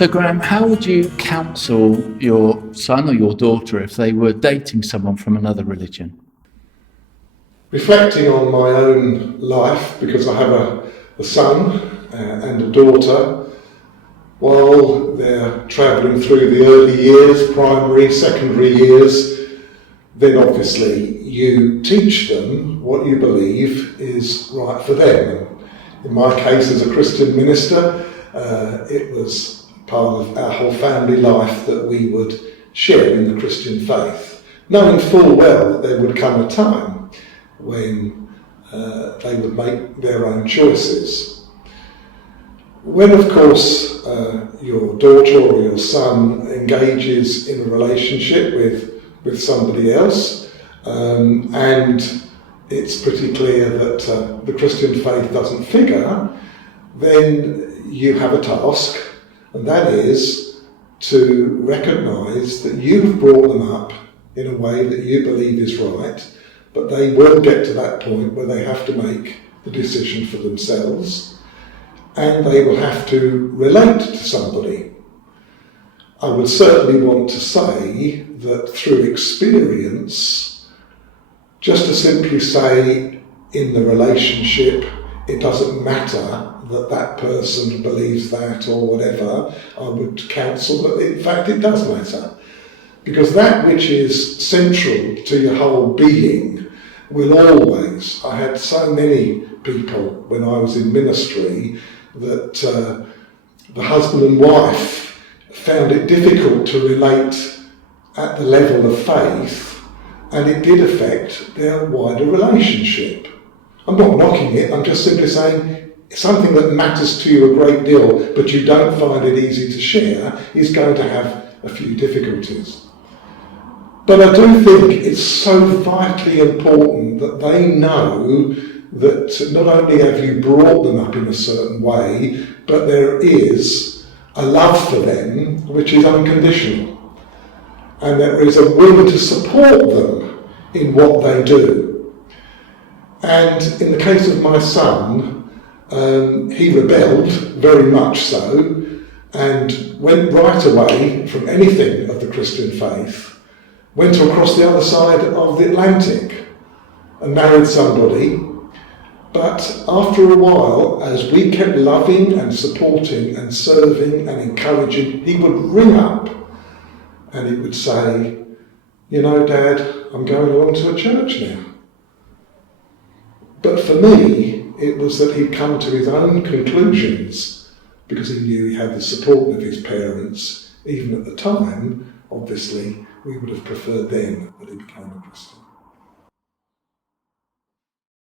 So, Graham, how would you counsel your son or your daughter if they were dating someone from another religion? Reflecting on my own life, because I have a son and a daughter, while they're travelling through the early years, primary, secondary years, then obviously you teach them what you believe is right for them. In my case, as a Christian minister, it was part of our whole family life that we would share in the Christian faith, knowing full well that there would come a time when they would make their own choices. When, of course, your daughter or your son engages in a relationship with somebody else, and it's pretty clear that the Christian faith doesn't figure, then you have a task, and that is to recognise that you've brought them up in a way that you believe is right, but they will get to that point where they have to make the decision for themselves, and they will have to relate to somebody. I would certainly want to say that through experience, just to simply say in the relationship, it doesn't matter that that person believes that or whatever, I would counsel that in fact it does matter. Because that which is central to your whole being will always, I had so many people when I was in ministry that the husband and wife found it difficult to relate at the level of faith, and it did affect their wider relationship. I'm not knocking it, I'm just simply saying something that matters to you a great deal but you don't find it easy to share is going to have a few difficulties. But I do think it's so vitally important that they know that not only have you brought them up in a certain way, but there is a love for them which is unconditional. And there is a will to support them in what they do. And in the case of my son, he rebelled, very much so, and went right away from anything of the Christian faith, went across the other side of the Atlantic and married somebody. But after a while, as we kept loving and supporting and serving and encouraging, he would ring up and he would say, "You know, Dad, I'm going along to a church now." But for me, it was that he'd come to his own conclusions because he knew he had the support of his parents. Even at the time, obviously, we would have preferred then that he became a Christian.